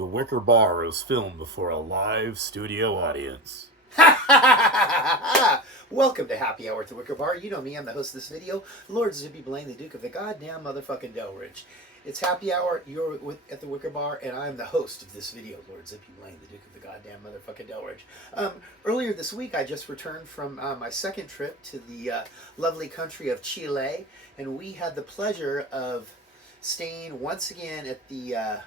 The Wicker Bar is filmed before a live studio audience. Welcome to Happy Hour at the Wicker Bar. You know me, I'm the host of this video, Lord Zippy Blaine, the Duke of the goddamn motherfucking Delridge. It's Happy Hour, you're at the Wicker Bar, and I'm the host of this video, Lord Zippy Blaine, the Duke of the goddamn motherfucking Delridge. Earlier this week, I just returned from my second trip to the lovely country of Chile, and we had the pleasure of staying once again at the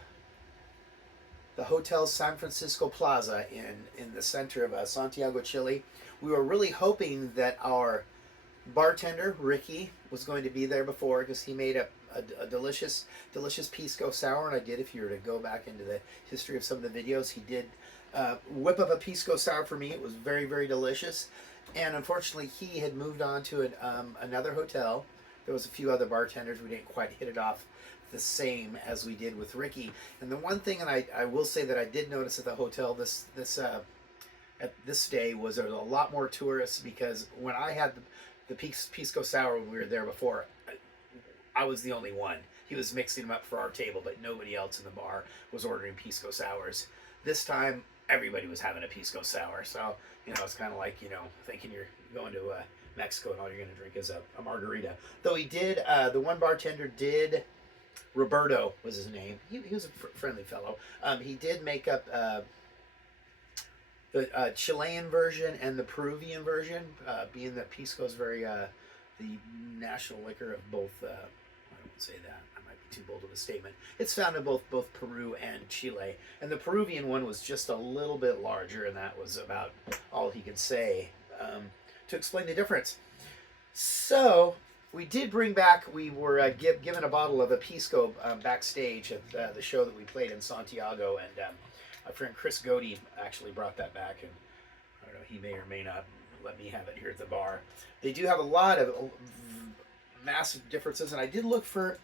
Hotel San Francisco Plaza in the center of Santiago, Chile. We were really hoping that our bartender, Ricky, was going to be there before because he made a delicious Pisco Sour, and I did, if you were to go back into the history of some of the videos, he did whip up a Pisco Sour for me. It was very, very delicious. And unfortunately, he had moved on to another hotel. There was a few other bartenders. We didn't quite hit it off the same as we did with Ricky. And the one thing, and I will say that I did notice at the hotel at this stay, was there was a lot more tourists, because when I had the Pisco Sour when we were there before, I was the only one. He was mixing them up for our table, but nobody else in the bar was ordering Pisco Sours. This time, everybody was having a Pisco Sour. So, it's kind of like, thinking you're going to Mexico and all you're going to drink is a margarita. Though he did, the one bartender did, Roberto was his name. He was a friendly fellow. He did make up the Chilean version and the Peruvian version, being that Pisco is very the national liquor of both. I don't say that. I might be too bold of a statement. It's found in both Peru and Chile, and the Peruvian one was just a little bit larger, and that was about all he could say to explain the difference. So we did bring back, we were given a bottle of a Pisco backstage at the show that we played in Santiago, and my friend Chris Godey actually brought that back, and I don't know, he may or may not let me have it here at the bar. They do have a lot of massive differences, and I did look for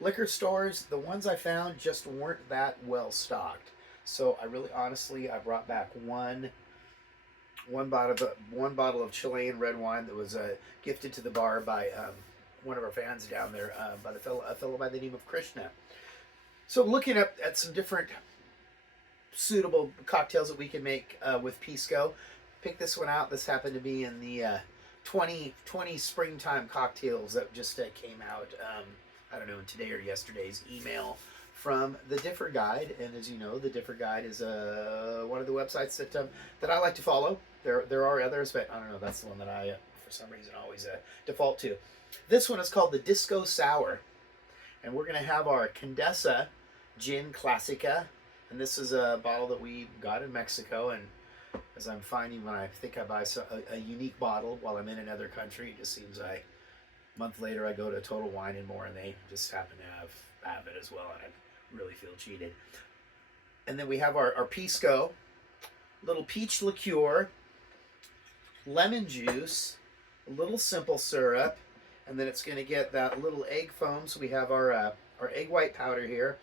liquor stores. The ones I found just weren't that well stocked. So I really, honestly, I brought back one bottle of Chilean red wine that was gifted to the bar by one of our fans down there, by a fellow by the name of Krishna. So looking at some different suitable cocktails that we can make with Pisco, pick this one out. This happened to be in the 2020 springtime cocktails that just came out, I don't know, in today or yesterday's email from the Differ Guide. And as you know, the Differ Guide is one of the websites that I like to follow. There are others, but I don't know, that's the one that I, for some reason, always default to. This one is called the Disco Sour. And we're going to have our Condesa Gin Clasica. And this is a bottle that we got in Mexico. And as I'm finding, when I think I buy a unique bottle while I'm in another country, it just seems a month later I go to Total Wine and More, and they just happen to have it as well. And I really feel cheated. And then we have our Pisco, little peach liqueur, lemon juice, a little simple syrup, and then it's going to get that little egg foam. So we have our egg white powder here,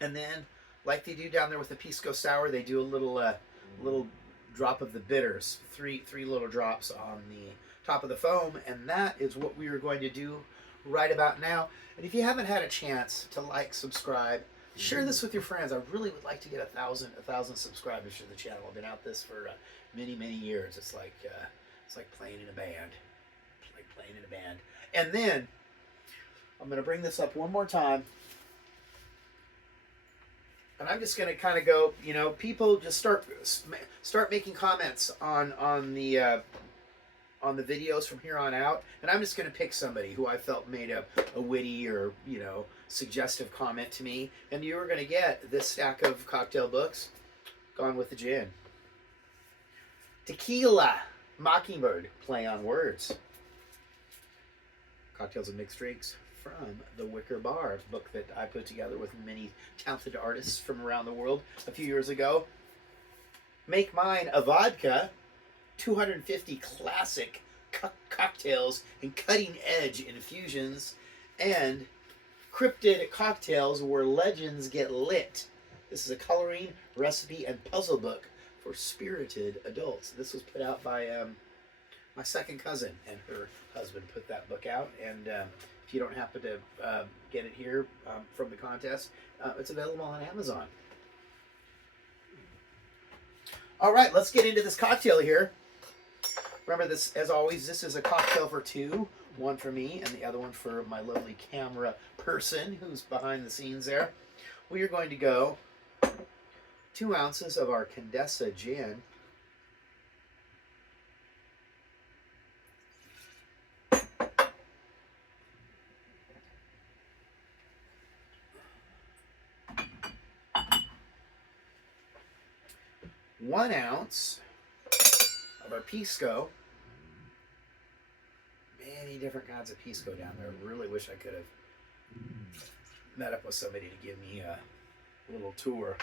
and then, like they do down there with the Pisco Sour, they do a little drop of the bitters, three little drops on the top of the foam, and that is what we are going to do right about now. And if you haven't had a chance to subscribe, share this with your friends. I really would like to get 1,000 subscribers to the channel. I've been at this for many years. It's like playing in a band. It's like playing in a band. And then I'm going to bring this up one more time. And I'm just going to kind of go, people just start making comments on the videos from here on out. And I'm just going to pick somebody who I felt made a witty or, suggestive comment to me. And you are going to get this stack of cocktail books, Gone with the Gin. Tequila, Mockingbird, play on words. Cocktails and Mixed Drinks from the Wicker Bar, a book that I put together with many talented artists from around the world a few years ago. Make Mine a Vodka, 250 classic cocktails and cutting-edge infusions, and Cryptid Cocktails Where Legends Get Lit. This is a coloring, recipe, and puzzle book for spirited adults. This was put out by my second cousin, and her husband put that book out, and If you don't happen to get it here from the contest, it's available on Amazon. All right, let's get into this cocktail here. Remember this, as always, this is a cocktail for two. One for me and the other one for my lovely camera person who's behind the scenes there. We are going to go 2 ounces of our Condesa Gin. One ounce of our Pisco. Many different kinds of Pisco down there. I really wish I could have met up with somebody to give me a little tour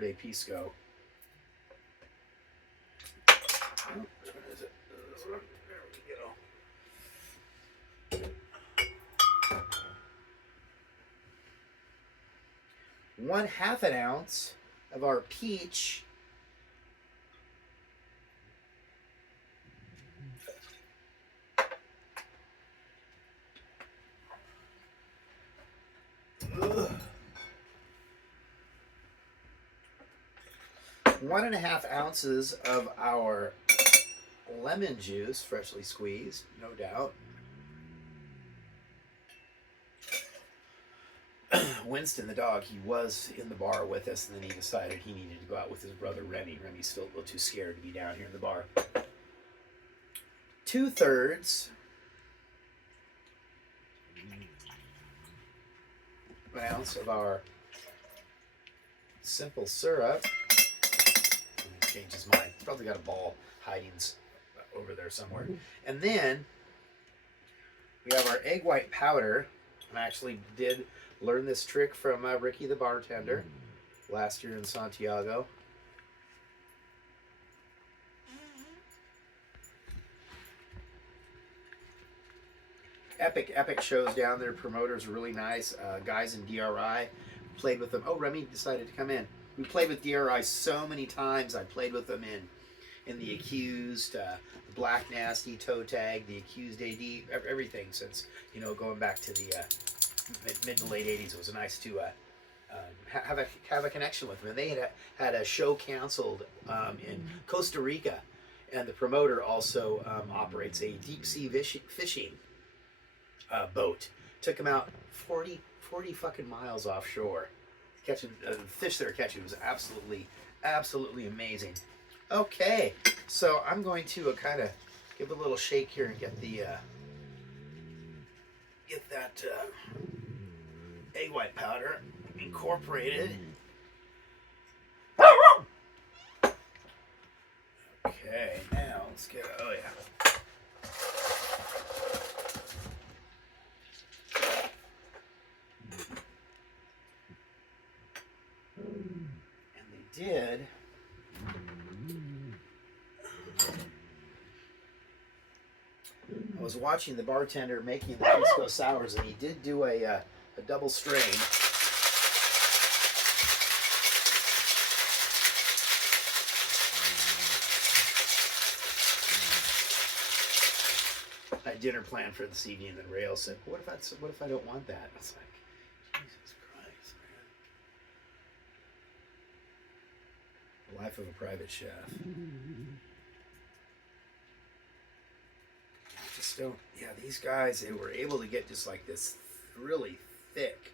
de Pisco. Oh, which one is it? This one. There we go. 1/2 ounce of our peach. Ugh. 1.5 ounces of our lemon juice, freshly squeezed, no doubt. Winston, the dog, he was in the bar with us, and then he decided he needed to go out with his brother Remy. Remy's still a little too scared to be down here in the bar. 2/3 ounce of our simple syrup. Change his mind. He's probably got a ball hiding over there somewhere. And then we have our egg white powder. And I actually did learn this trick from Ricky the bartender last year in Santiago. Epic shows down there. Promoters are really nice. Guys in DRI. Played with them. Oh, Remy decided to come in. We played with DRI so many times. I played with them in the Accused, the Black Nasty, Toe Tag, the Accused AD, everything since, going back to the mid to late 80s. It was nice to have a connection with them. And they had a show canceled in Costa Rica, and the promoter also operates a deep sea fishing boat. Took them out 40 fucking miles offshore. Catching the fish they were catching was absolutely amazing. Okay, so I'm going to kind of give a little shake here and get that egg white powder incorporated. Okay, now let's get. Oh yeah. Did I was watching the bartender making the Pisco sours, and he did do a double strain. I had dinner planned for this evening, and then Rail said, "What if I don't want that?" I was like, Jesus Christ, man. Life of a private chef. Just don't. Yeah, these guys, they were able to get just like this really thick.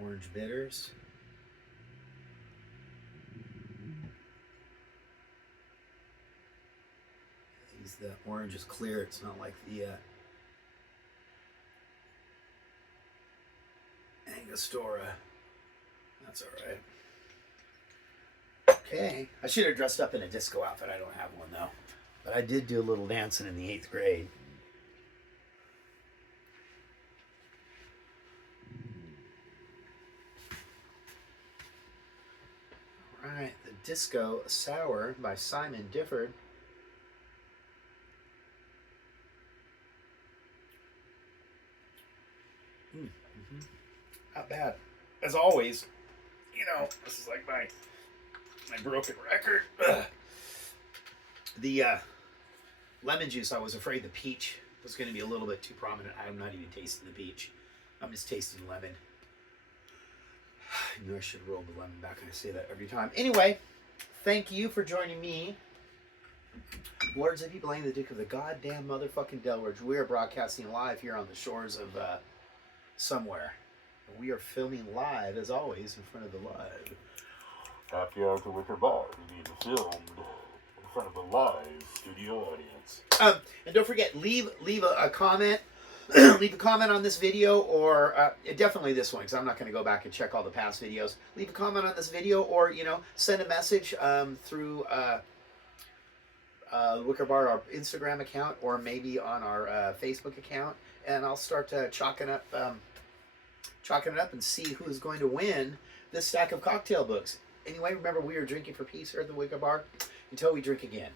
Orange bitters. The orange is clear. It's not like the Angostura. That's all right. Okay. I should have dressed up in a disco outfit. I don't have one though. But I did do a little dancing in the 8th grade. All right. The Disco Sour by Simon Difford. Not bad. As always, this is like my broken record. Ugh. The lemon juice, I was afraid the peach was going to be a little bit too prominent. I'm not even tasting the peach. I'm just tasting lemon. I knew I should roll the lemon back, and I say that every time. Anyway, thank you for joining me. Lords of people, I am the Duke of the goddamn motherfucking Delaware. We are broadcasting live here on the shores of somewhere. We are filming live, as always, in front of the live. Happy hour to Wicker Bar. We need to film in front of a live studio audience. And don't forget, leave a comment. Leave a comment on this video, or definitely this one, because I'm not going to go back and check all the past videos. Leave a comment on this video, or send a message through Wicker Bar, our Instagram account, or maybe on our Facebook account, and I'll start chalking it up and see who's going to win this stack of cocktail books. Anyway, remember, we are drinking for peace here at the Wicker Bar until we drink again.